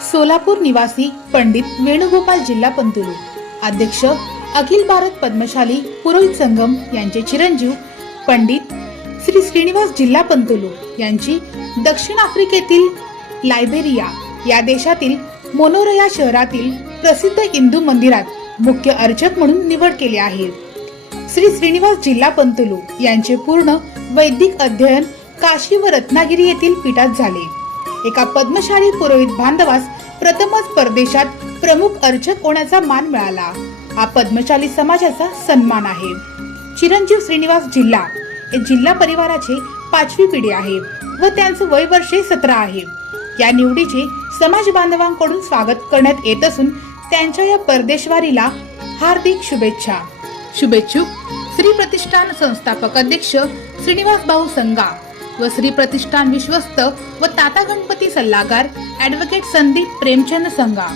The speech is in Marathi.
सोलापूर निवासी पंडित वेणुगोपाल जिल्हा पंतुलू, अध्यक्ष अखिल भारत पद्मशाली पुरोहित संगम यांचे चिरंजीव पंडित श्री श्रीनिवास जिल्हा पंतुलू यांची दक्षिण आफ्रिकेतील लायबेरिया या देशातील मोनोरोया शहरातील प्रसिद्ध हिंदू मंदिरात मुख्य अर्चक म्हणून निवड केली आहे। श्री श्रीनिवास जिल्हा पंतुलू यांचे पूर्ण वैदिक अध्ययन काशी व रत्नागिरी येथील पीठात झाले। एका पद्मशाली पुरोहित बांधवास प्रथमच परदेशात प्रमुख अर्चक होण्याचा मान मिळाला। हा पद्मशाली समाजाचा सन्मान आहे। चिरंजीव श्रीनिवास जिल्हा हे जिल्हा परिवाराचे 5वी पिढी आहे व त्यांचे वय वर्षे 17 आहे। या निवडीचे समाज बांधवांकडून स्वागत करण्यात येत असून त्यांच्या या परदेशवारीला हार्दिक शुभेच्छा। शुभेच्छुक श्री प्रतिष्ठान संस्थापक अध्यक्ष श्रीनिवास भाऊ संगा व श्री प्रतिष्ठान विश्वस्त व ताता गणपती सल्लागार ॲडव्होकेट संदीप प्रेमचंद संगा।